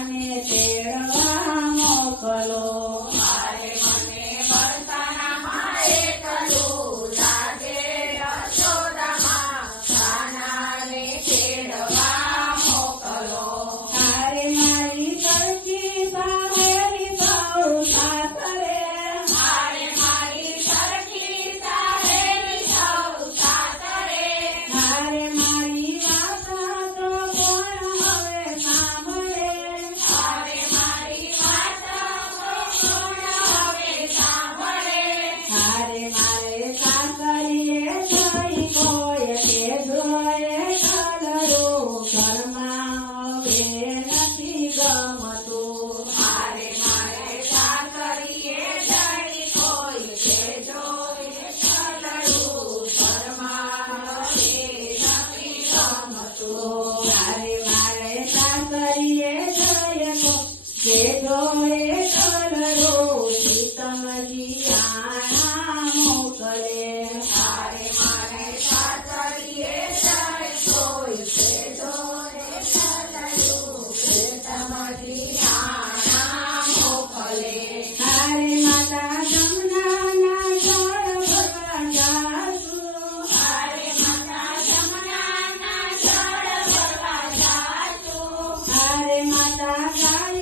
ને તેડવા મોકલો. મારે મને બરસાનામાં એકલું લાગે યશોદામાં, કાનાને તેડવા મોકલો. તારે મારી સરખી સાહેરી સૌ સાસરે, મારે મારી સરખી સાહેરી સૌ સાસરે, તારે મારી વાર્તા તો કોણ હવે સાંભળે. મારે મારી વાર્તા કોણ હવે સાંભળે. હારે મારે સાસરીએ થઈ કોઈ કે જોયે કલરો, ઘરમાં હવે નથી ગમતું. મારે મારે સાસરીએ જઈ કોઈ કે જોઈ કલરું, ઘરમાં હવે નથી ગમતું. હારે મારે સાસરીએ જય કે જોયે કલરો,